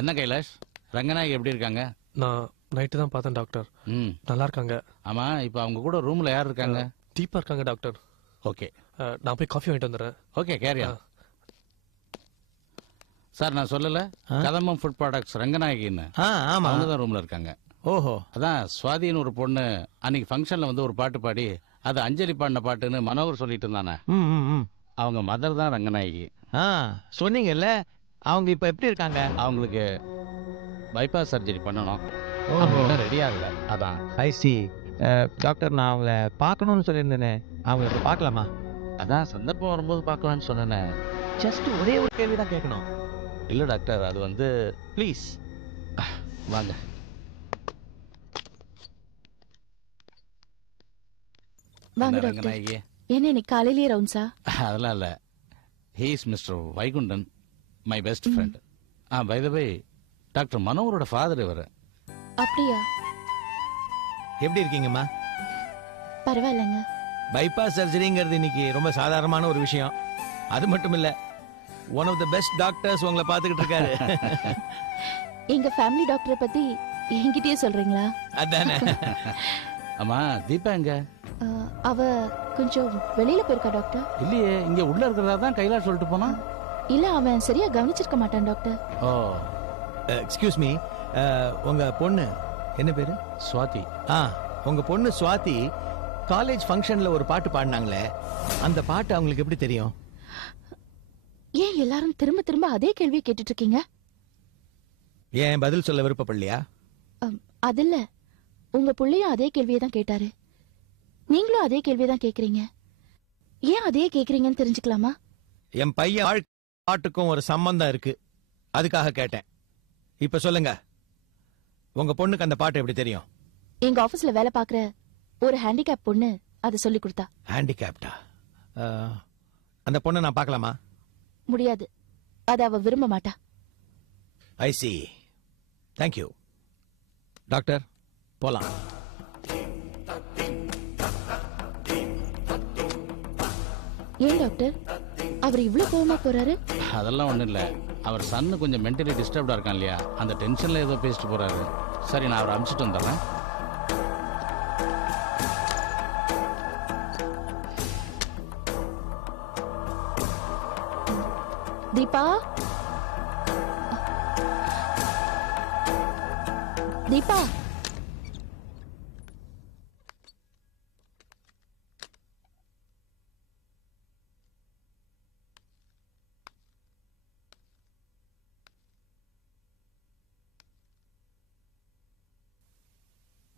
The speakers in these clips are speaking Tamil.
என்ன கைலாஷ், ரங்கநாயகி எப்படி இருக்காங்க? நான் நைட்டு தான் பார்த்தேன் டாக்டர். நல்லா இருக்காங்க. ஆமா, இப்போ அவங்க கூட ரூம்ல யார் இருக்காங்க? தீபா இருக்காங்க டாக்டர். ஓகே, நான் போய் காஃபி வாங்கிட்டு வந்துடுறேன். ஓகே, கேரியா. சார், நான் சொல்லல, கதம்பம் ஃபுட் ப்ராடக்ட்ஸ் ரங்கநாயகின்னு. ஆமா, அவங்க தான் ரூம்ல இருக்காங்க. ஓஹோ, அதான் சுவாதின்னு ஒரு பொண்ணு அன்னைக்கு ஃபங்க்ஷன்ல வந்து ஒரு பாட்டு பாடி அது அஞ்சலி பாடின பாட்டுன்னு மனோகர் சொல்லிட்டு இருந்தானே, அவங்க மதர் தான் ரங்கநாயகி. சொன்னீங்கல்ல. அவங்க இப்ப எப்படி இருக்காங்க? அவங்களுக்கு பைபாஸ் சர்ஜரி பண்ணணும், ரெடி ஆகல. அதான். ஐ சி. டாக்டர், நான் அவங்கள பார்க்கணும்னு சொல்லியிருந்தேனே, அவங்கள இப்ப பார்க்கலாமா? அதான் சந்தர்ப்பம் வரும்போது பார்க்கலான்னு சொன்னேன். ஜஸ்ட் ஒரே ஒரு கேள்வி தான் கேட்கணும். இல்ல டாக்டர், அது வந்து ப்ளீஸ் வாங்க. வாங்க டாக்டர். என்ன இன்னைக்கு காலையிலேயே ரவுண்ட்ஸா? அதெல்லாம் இல்ல, he is mister Vaikundan, my best friend. By the way, doctor மனோகரோட ஃபாதர் இவர். அப்படியா? எப்படி இருக்கீங்கம்மா? பரவாயில்லைங்க. பைபாஸ் சர்ஜரிங்கிறது இன்னைக்கு ரொம்ப சாதாரணமான ஒரு விஷயம். அது மட்டும் இல்ல, one of the best doctors உங்களை பார்த்துக்கிட்டு இருக்காரு. எங்க ஃபேமிலி டாக்டரை பத்தி என்கிட்டயே சொல்றீங்களா? அதானே. ஆமா, தீபா எங்க? அவ கொஞ்சம் வெளியில போயிருக்கா டாக்டர். இல்லையே, இங்க உள்ள இருக்கிறதா தான் கைலாஷ் சொல்லிட்டு போனா. இல்ல, அவன் சரியா கவனிச்சிருக்க மாட்டான் டாக்டர். ஓ, எக்ஸ்கியூஸ் மீ, உங்க பொண்ணு என்ன பேரு? சுவாதி. உங்க பொண்ணு சுவாதி காலேஜ் ஃபங்க்ஷன்ல ஒரு பாட்டு பாடினாங்களே, அந்த பாட்டு அவங்களுக்கு எப்படி தெரியும்? ஏன் எல்லாரும் திரும்ப திரும்ப அதே கேள்வியை கேட்டுட்டு இருக்கீங்க? ஏன் பதில் சொல்ல விருப்பப்படலையா? அதில்ல, உங்க புள்ளையும் அதே கேள்வியை தான் கேட்டாரு. நீங்களும் அதே கேள்வியை தான் கேக்குறீங்க. ஏன் அதே கேக்குறீங்கன்னு தெரிஞ்சுக்கலாமா? என் பையன் பாட்டுக்கும் ஒரு சம்பந்தம் இருக்கு, அதுக்காக கேட்டேன். இப்ப சொல்லுங்க, உங்க பொண்ணுக்கு அந்த பாட்டு எப்படி தெரியும்? எங்க ஆபீஸ்ல வேலை பாக்குற ஒரு ஹேண்டிகேப் பொண்ணு அதை சொல்லி கொடுத்தா. ஹேண்டிகேப்டா? அந்த பொண்ணை நான் பார்க்கலாமா? முடியாது, அதை அவ விரும்ப மாட்டா. ஐ சி. தேங்க்யூ டாக்டர், போலாம். ஏன் டாக்டர், அவர் இவ்வளவு கோவமா போறாரு? அதெல்லாம் ஒண்ணும் இல்ல, அவர் சன்னு கொஞ்சம் மென்டலி டிஸ்டர்ப்டா இருக்கான் இல்லையா, அந்த டென்ஷன்ல ஏதோ பேசிட்டு போறாரு. சரி, நான் அவரை அனுப்பிச்சிட்டு வந்துடுறேன். தீபா, தீபா,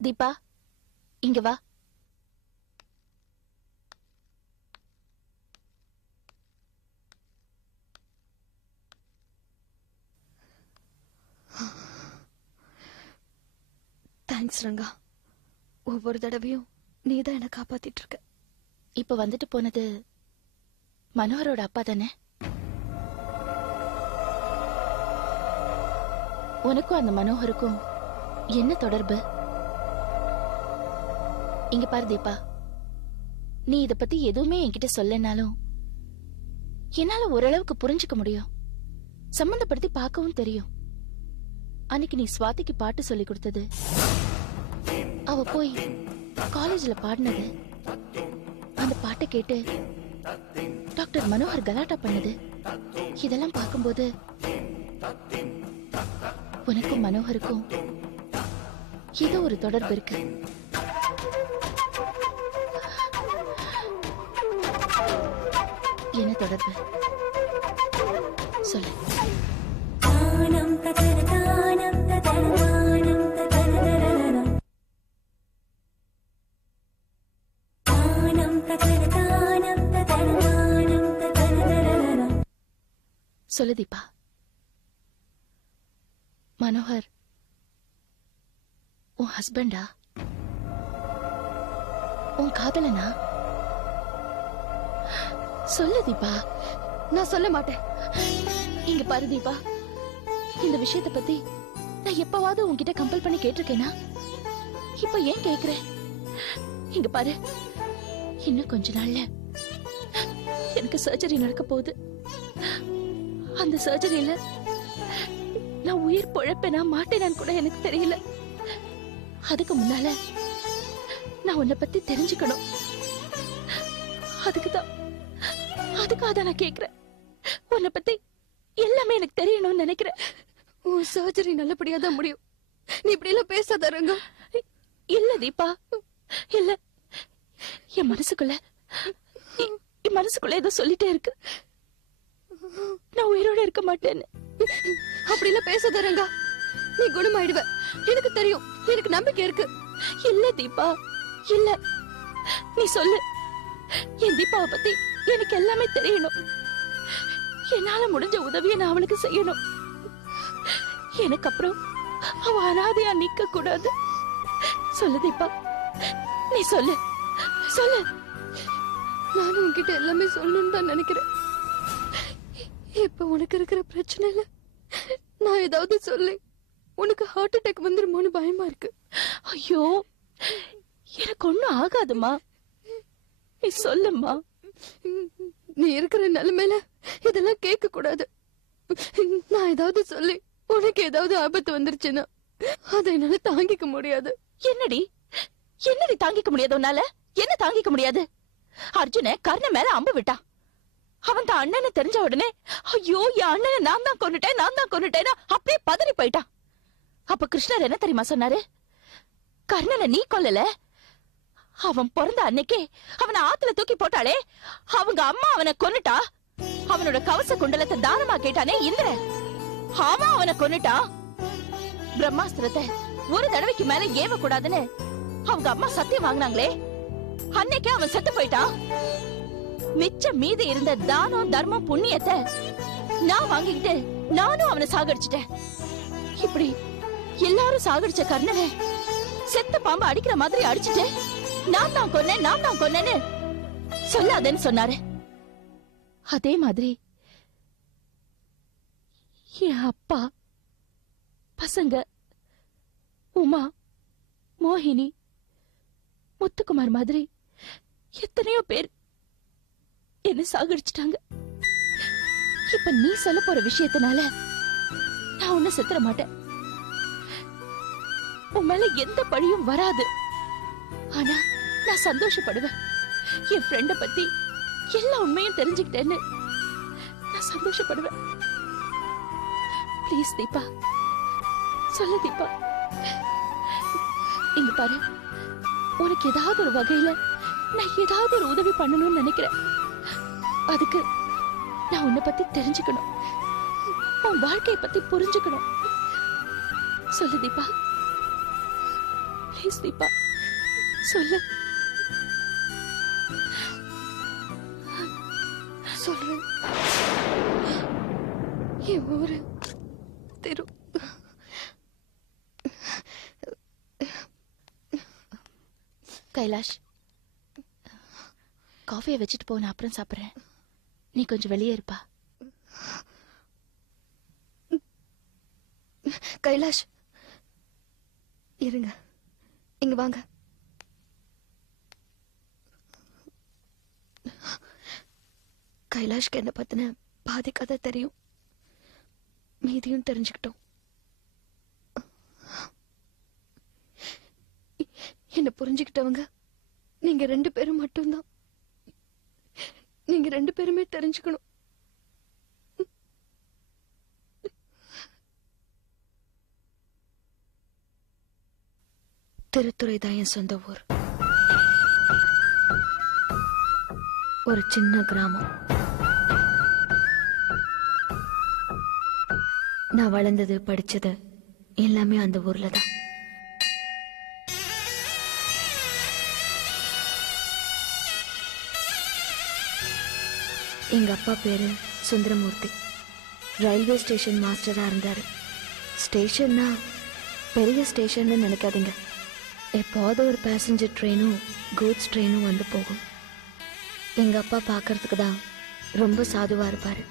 தீபா, இங்க வா. தேங்க்ஸ் ரங்கா, ஒவ்வொரு தடவையும் நீதான் என்ன காப்பாத்திட்டு இருக்க. இப்ப வந்துட்டு போனது மனோகரோட அப்பா தானே? உனக்கும் அந்த மனோகருக்கும் என்ன தொடர்பு? இங்க பாரு தீபா, நீ இத பத்தி எதுவுமே என்கிட்ட சொல்லனாலும் என்னால ஓரளவுக்கு புரிஞ்சுக்க முடியும், சம்பந்தப்படுத்தி பார்க்கவும் தெரியும். அன்னைக்கு நீ சுவாதிக்கு பாட்டு சொல்லி கொடுத்தது, அவ போய் காலேஜ்ல பாடினது, அந்த பாட்டை கேட்டு டாக்டர் மனோகர் கலாட்டா பண்ணது, இதெல்லாம் பார்க்கும்போது உனக்கும் மனோகருக்கும் ஏதோ ஒரு தொடர்பு இருக்கு. என்ன தொடர்பு? சொல்லு. சொல்லு தீபா. மனோகர் உன் ஹஸ்பண்டா? உன் காதலனா? சொல்லு தீபா. நான் சொல்ல மாட்டேன். இங்க பாரு தீபா, இந்த விஷயத்தை பத்தி நான் எப்பவாவது உன்கிட்ட கம்பல் பண்ணி கேட்டிருக்கேனா? இப்ப ஏன் கேக்குற? இங்க பாரு, இன்னும் கொஞ்ச நாள்ல எனக்கு சர்ஜரி நடக்க போகுது. அந்த சர்ஜரியில நான் உயிர் பொழப்பேனா மாட்டேனான்னு கூட எனக்கு தெரியல. அதுக்கு முன்னால நான் உன்னை பத்தி தெரிஞ்சுக்கணும். அதுக்காக தான் நான் கேக்குறேன். உன்னை பத்தி எல்லாமே எனக்கு தெரியணும்னு நினைக்கிறேன். உன் சர்ஜரி நல்லபடியா தான் முடியும். நீ இப்படி எல்லாம் பேசாத ரங்கா. இல்ல தீபா, இல்ல. என் மனசுக்குள்ள ஏதோ சொல்லிட்டே இருக்கு. நான் உயிரோட இருக்க மாட்டேன்னு. அப்படி எல்லாம் பேசாத ரங்கா. நீ குணமாயிடுவ, எனக்கு தெரியும். எனக்கு நம்பிக்கை இருக்கு. இல்ல தீபா, இல்ல. நீ சொல்லு. என் தீபாவை பத்தி எனக்கு எல்லாமே தெரியணும். என்னால முடிஞ்ச உதவியை நான் அவளுக்கு செய்யணும். எனக்கு அப்புறம் அவ அனாதையா நிக்க கூடாது. சொல்லு தீபா, நீ சொல்லு. நானும் உன்கிட்ட எல்லாமே சொல்லணும்னு தான் நினைக்கிறேன். இப்ப உனக்கு இருக்கிற பிரச்சனைல நான் ஏதாவது சொல்லி உனக்கு ஹார்ட் அட்டாக் வந்துருமோன்னு பயமா இருக்கு. ஐயோ, எனக்கு ஒண்ணும் ஆகாதுமா. நீ சொல்லுமா. நீ இருக்கிற நிலைமையில இதெல்லாம் கேட்க கூடாது. நான் ஏதாவது சொல்லி உனக்கு ஏதாவது ஆபத்து வந்துருச்சுன்னா அதை என்னால தாங்கிக்க முடியாது. என்னடி தாங்கிக்க முடியாது உன்னால? என்ன தாங்கிக்க முடியாது? அர்ஜுன கர்ண மேல அம்பு விட்டான். அவன் தான் அண்ணன்னு தெரிஞ்ச உடனே ஐயோ என் அண்ணனை நான் தான் கொன்னுட்டேன் அப்படியே பதறி போயிட்டான். அப்ப கிருஷ்ணர் என்ன தெரியுமா சொன்னாரு? கர்ணனை நீ கொல்லல, அவன் பிறந்த அன்னைக்கே அவனை ஆத்துல தூக்கி போட்டாளே அவங்க அம்மா அவனை கொன்னுட்டா. அவனோட கவச குண்டலத்தை தானமா கேட்டானே இந்திரன், அவன் அவனை கொன்னுட்டான். பிரம்மாஸ்திரத்தை ஒரு தடவைக்கு மேல ஏவ கூடாதுன்னு அவங்க அம்மா சத்தியம் வாங்கினாங்களே, அன்னைக்கே அவன் செத்து போயிட்டான். மிச்சம் மீதி இருந்த தானம் தர்மம் புண்ணியத்தை நான் வாங்கிக்கிட்டு நானும் அவனை சாகடிச்சிட்டேன். இப்படி எல்லாரும் சாகடிச்ச கர்ணனை செத்த பாம்பு அடிக்கிற மாதிரி அடிச்சுட்டு நான் தான் கொன்னேன்னு சொல்லாதேன்னு சொன்னாரு. அதே மாதிரி என் அப்பா, பசங்க, உமா, மோகினி, முத்துக்குமார் மாதிரி எத்தனையோ பேர் என்ன சாகடிச்சிட்டாங்க. இப்ப நீ சொல்ல போற விஷயத்தினால நான் உன்னை செத்துற மாட்டேன். உன் மேல எந்த பழியும் வராது. ஆனா நான் சந்தோஷப்படுவேன். என் ஃப்ரெண்ட பத்தி எல்லா உண்மையும் தெரிஞ்சுக்கிட்டேன்னு நான் சந்தோஷப்படுவேன். ப்ளீஸ் தீபா, சொல்லு தீபா. இங்க பாரு, உனக்கு ஏதாவது ஒரு வகையில நான் ஏதாவது ஒரு உதவி பண்ணணும்னு நினைக்கிறேன். அதுக்கு நான் உன்னை பத்தி தெரிஞ்சுக்கணும், உன் வாழ்க்கையை பத்தி புரிஞ்சுக்கணும். சொல்லு தீபா, ப்ளீஸ் தீபா, சொல்லு. சொல்றேன். என் ஊரு தெரு. கைலாஷ், காஃபியை வச்சுட்டு போ, நான் அப்புறம் சாப்பிடுறேன். நீ கொஞ்சம் வெளியே இருப்பா. கைலாஷ், இருங்க, இங்க வாங்க. கைலாஷ்க்கு என்ன பத்தின பாதி கதை தெரியும், மீதியும் தெரிஞ்சுக்கிட்டோம். என்ன புரிஞ்சுக்கிட்டவங்க நீங்க 2 பேரும் மட்டும்தான். நீங்க 2 பேருமே தெரிஞ்சுக்கணும். திருத்துறை தான் என் சொந்த ஊர். ஒரு சின்ன கிராமம். நான் வளர்ந்தது படிச்சது எல்லாமே அந்த ஊர்ல தான். எங்க அப்பா பேரு சுந்தரமூர்த்தி. ரயில்வே ஸ்டேஷன் மாஸ்டரா இருந்தாரு. ஸ்டேஷன்னா பெரிய ஸ்டேஷன் நினைக்காதீங்க. எப்போது ஒரு பேசஞ்சர் ட்ரெயினும் கூட்ஸ் ட்ரெயினும் வந்து போகும். எங்க அப்பா பார்க்கறதுக்கு தான் ரொம்ப சாதுவா இருப்பாரு.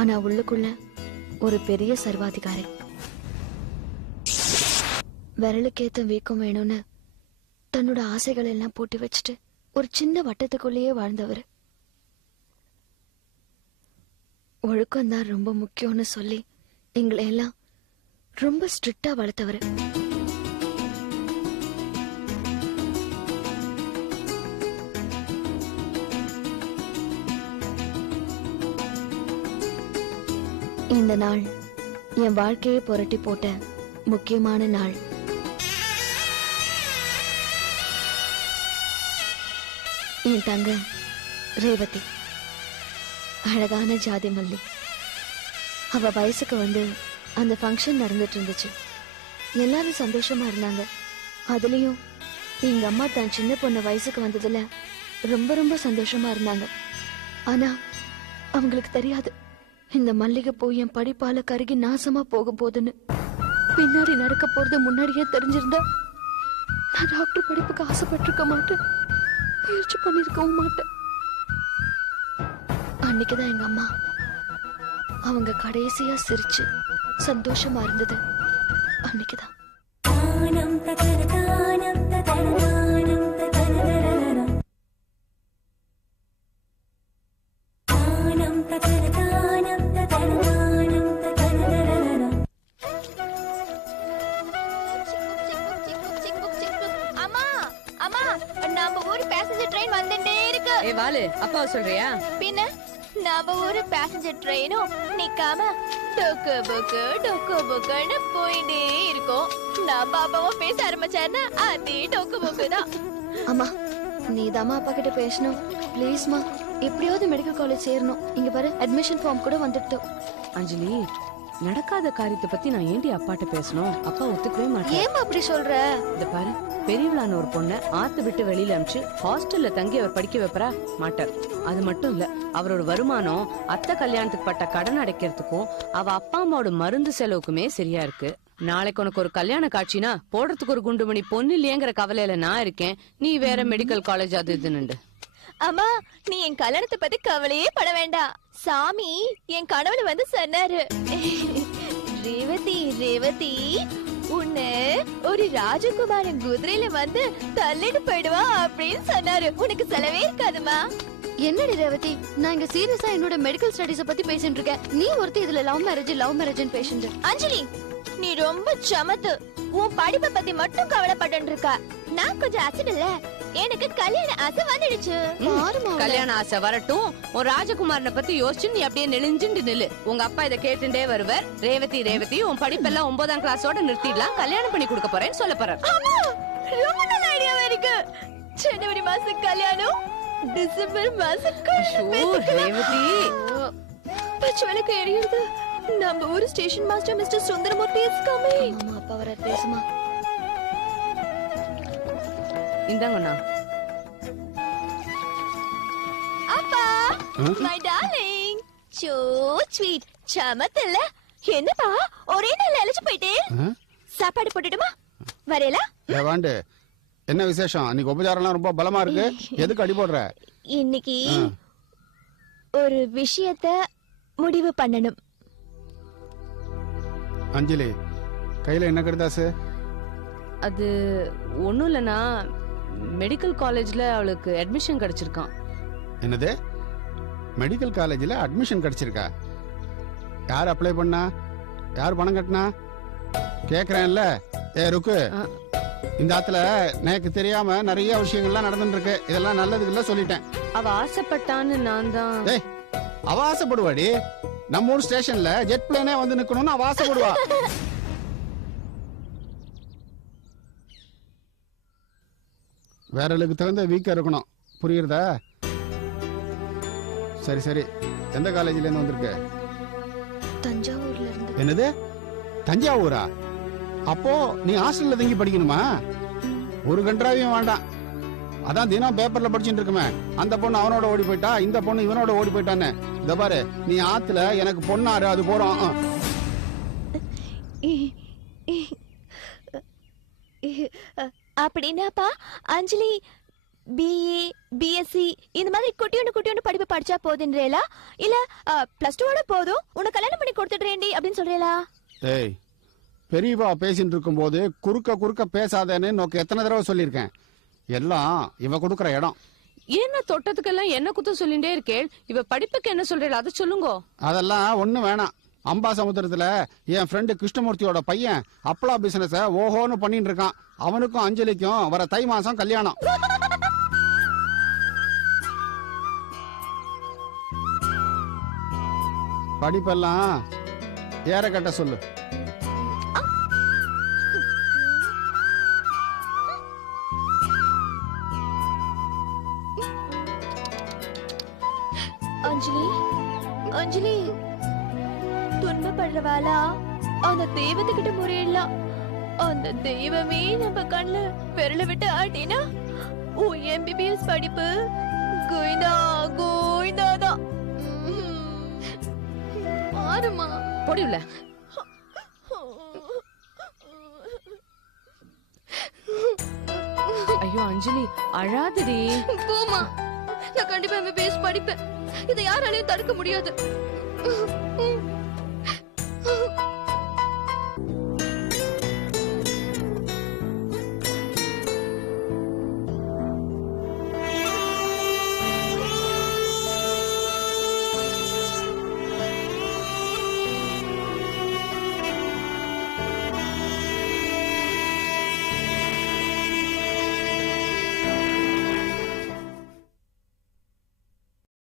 ஆனா உள்ளுக்குள்ள ஒரு பெரிய சர்வாதிகாரி. விரலுக்கேத்த வீக்கம் வேணும்னு தன்னோட ஆசைகள் எல்லாம் போட்டு வச்சுட்டு ஒரு சின்ன வட்டத்துக்குள்ளேயே வாழ்ந்தவர். ஒழுக்கம் தான் ரொம்ப முக்கியம்னு சொல்லி எங்களை எல்லாம் ரொம்ப ஸ்ட்ரிக்டா வளர்த்தவர். இந்த நாள் என் வாழ்க்கையை புரட்டி போட்ட முக்கியமான நாள். என் தங்க ரேவதி அழகான ஜாதி மல்லி. அவ வயசுக்கு வந்து அந்த ஃபங்க்ஷன் நடந்துட்டு இருந்துச்சு. எல்லாரும் சந்தோஷமா இருந்தாங்க. அதுலயும் எங்க அம்மா தான் சின்ன பொண்ணு வயசுக்கு வந்ததுல ரொம்ப ரொம்ப சந்தோஷமா இருந்தாங்க. ஆனா அவங்களுக்கு தெரியாது இந்த மல்லிகை பூ என் படிப்பால கருகி நாசமா போக போகுதுன்னு. பின்னாடி நடக்க போறது முன்னாடியே தெரிஞ்சிருந்தா நான் டாக்டர் படிப்புக்கு ஆசைப்பட்டிருக்க மாட்டேன், முயற்சி பண்ணிருக்கவும் மாட்டேன். அன்னைக்குதான் எங்க அம்மா அவங்க கடைசியா சிரிச்சு சந்தோஷமா இருந்தது. அன்னைக்குதான் அப்பா சொல்றியா? பின்ன நம்ம ஊரு பேசஞ்சர் ட்ரெயினும் நிக்காம டொக்கு புக்கு டொக்கு புக்குன்னு போயிட்டே இருக்கும். நான் பாப்பாவும் பேச ஆரம்பிச்சேன்னா அதே டொக்கு புக்கு தான். அம்மா நீதாம்மா அப்பா கிட்ட பேசணும் ப்ளீஸ்மா. எப்படியாவது மெடிக்கல் காலேஜ் சேரணும். இங்க பாரு அட்மிஷன் ஃபார்ம் கூட வந்துட்டு. அஞ்சலி, நடக்காத காரியத்தை பத்தி நான் ஏண்டி அப்பாட்ட பேசணும்? அப்பா ஒத்துக்கவே மாட்டேன். ஏமா அப்படி சொல்ற? இந்த பாரு, பெரியவளான ஒரு பொண்ணை ஆத்து விட்டு வெளியில அனுப்பிச்சு ஹாஸ்டல்ல தங்கி அவர் படிக்க வைப்பறா மாட்டார். அது மட்டும் இல்ல, அவரோட வருமானம் அத்தை கல்யாணத்துக்கு பட்ட கடன் அடைக்கிறதுக்கும் அவ அப்பா அம்மாவோட மருந்து செலவுக்குமே சரியா இருக்கு. நாளைக்கு உனக்கு ஒரு கல்யாண காட்சினா போடுறதுக்கு ஒரு குண்டுமணி பொண்ணு இல்லையங்கிற கவலையில நான் இருக்கேன். நீ வேற மெடிக்கல் காலேஜ் அது இதுன்னு. அம்மா, நீ என் கல்யாணத்தை பத்தி கவலையே பட வேண்டாம். சாமி என் கனவுல வந்து சொன்னாரு, ரேவதி ரேவதி உன்னை ஒரு ராஜகுமாரன் குதிரையில வந்து தள்ளிட்டு போயிடுவா அப்படின்னு சொன்னாரு. உனக்கு செலவே இருக்காதுமா. என்னடி ரேவதி, நான் இங்க சீரியஸா என்னோட மெடிக்கல் ஸ்டடீஸ பத்தி பேசிட்டு இருக்கேன். நீ ஒருத்தி இதுல லவ் மேரேஜ் பேஷண்ட். அஞ்சலி, நீ ரொம்ப சமத்து. உன் படிப்பை பத்தி மட்டும் கவலைப்பட்டு இருக்கா. நான் கொஞ்சம் அசடு இல்ல, எனக்கு கல்யாண ஆசை வந்துடுச்சு. கல்யாண ஆசை வரட்டும், ஒரு ராஜகுமாரனை பத்தி யோசிச்சு நீ அப்படியே நெளிஞ்சுட்டு நில்லு. உங்க அப்பா இதை கேட்டுட்டே வருவார். ரேவதி ரேவதி உன் படிப்பெல்லாம் 9ஆம் கிளாஸோட நிறுத்திடலாம், கல்யாணம் பண்ணி கொடுக்க போறேன்னு சொல்ல போறாரு. ரொம்ப நல்ல ஐடியாவா இருக்கு. ஜனவரி மாசம் கல்யாணம், டிசம்பர் மாசம் ரேவதி பச்சவலுக்கு எரியுது. நம்ம ஊர் station master mister Sundaramurthy is coming. அம்மா அப்பா வர பேசுமா. இந்தாங்கண்ணா. அப்பா, மை டார்லிங், சோ ஸ்வீட். சமத்தல்ல. என்னப்பா ஒரே நாள் அழைச்சு போயிட்டே. சாப்பாடு போட்டுடுமா? வரேல? வாண்டு, என்ன விசேஷம்? இன்னைக்கு உபச்சாரம்லாம் ரொம்ப பலமா இருக்கு. எதுக்கு அடி போடுற? இன்னைக்கு ஒரு விஷயத்த முடிவு பண்ணணும். அஞ்சலி, கையில என்ன கடுதாசு? அது ஒண்ணும் இல்லனா, மெடிக்கல் காலேஜ்ல அவளுக்கு அட்மிஷன் கிடைச்சிருக்கான். என்னது? மெடிக்கல் காலேஜ்ல அட்மிஷன் கிடைச்சிருக்கா? யார் அப்ளை பண்ணா? யார் பணம் கட்டினா? கேக்குறேன்ல. ருக்கு, இந்த ஆத்துல எனக்கு தெரியாம நிறைய விஷயங்கள்லாம் நடந்துட்டு இருக்கு. இதெல்லாம் நல்லதுக்கு இல்ல சொல்லிட்டேன். அவ ஆசைப்பட்டான்னு நான் தான். அவ ஆசைப்படுவாடி. நம்ம ஊர் ஸ்டேஷன்ல ஜெட் பிளேனே வந்து நிக்கணும்னு அவ ஆசைப்படுவா. வேறளுக்கு தகுந்த வீக்கா இருக்கணும், புரியுறதா? சரி சரி, எந்த காலேஜ்ல இருந்து வந்திருக்க? தஞ்சாவூர்ல இருந்து. என்னது? தஞ்சாவூரா? அப்போ நீ ஹாஸ்டல்ல தங்கி படிக்கணுமா? ஒரு கன்றாவையும் வேண்டாம். அதான் தினம் பேப்பர்ல படிச்சுட்டு இருக்குமே, அந்த பொண்ணு அவனோட ஓடி போயிட்டா, இந்த பொண்ணு இவனோட ஓடி போயிட்டான்னு. இந்த பாரு, நீ ஆத்துல எனக்கு பொண்ணாரு, அது போறோம். அப்படின்னாப்பா அஞ்சலி பிஏ பிஎஸ்சி இந்த மாதிரி குட்டியோண்டு படிப்பு படிச்சா போதுன்றேலா, இல்ல பிளஸ் 2 போதும் உனக்கு கல்யாணம் பண்ணி கொடுத்துடுறேன்டி அப்படின்னு சொல்றேலா? ஏய், பெரியவா பேசிட்டு இருக்கும் போது குறுக்க பேசாதேன்னு நோக்கு எத்தனை தடவை சொல்லியிருக்கேன். எல்லாம் இவ கொடுக்கற இடம். என்ன தொட்டத்துக்கெல்லாம் என்ன குத்தம் சொல்லிட்டே இருக்கேள்? இவ படிப்புக்கு என்ன சொல்றீங்களா அதை சொல்லுங்க. அதெல்லாம் ஒண்ணு வேணாம். அம்பாசமுத்திரத்துல என் ஃப்ரெண்டு கிருஷ்ணமூர்த்தியோட பையன் அப்பளா பிசினஸ ஓஹோன்னு பண்ணிட்டு இருக்கான். அவனுக்கும் அஞ்சலிக்கும் வர தை மாசம் கல்யாணம். படிப்பெல்லாம் ஏற கட்ட சொல்லு. அஞ்சலி, அஞ்சலி, துன்பப்படுறவாளா அந்த தெய்வத்துக்கிட்ட முறையிடலாம். அந்த தெய்வமே நம்ம கண்ணுல விரல விட்டு ஆட்டினா எம்பிபிஎஸ் படிப்பு கோயிந்தா கோயிந்தாதான். பாருமா பொடியுல ஐயோ அஞ்சலி அழாதடி. போமா, நான் கண்டிப்பா எம்பிபிஎஸ் படிப்பேன். இதை யாராலையும் தடுக்க முடியாது.